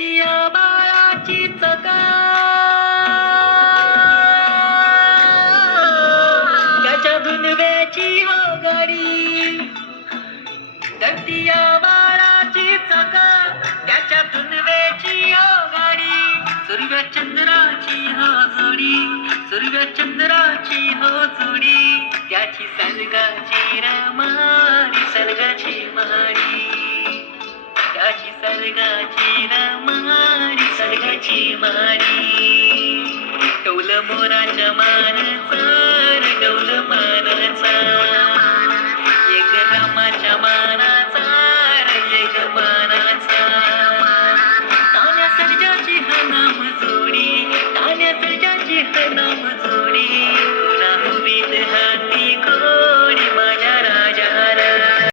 या बाळाची चका त्याच्या दुनव्याची हो गाडी या बाळाची चका त्याच्या दुनव्याची हो गाडी सूर्य चंद्राची हो जोडी सूर्य चंद्राची हो जोडी त्याची सरगाची रमाडी सरगाची माडी त्याची सरगाची रमाडी सरगाची माडी डौल मोराच्या मानचा डौल मानाचा एक रामाच्या मानाचा एक मानाचा तान्या सर्जाची हा नाम जोडी तान्या सर्जाची हा नाम जोडी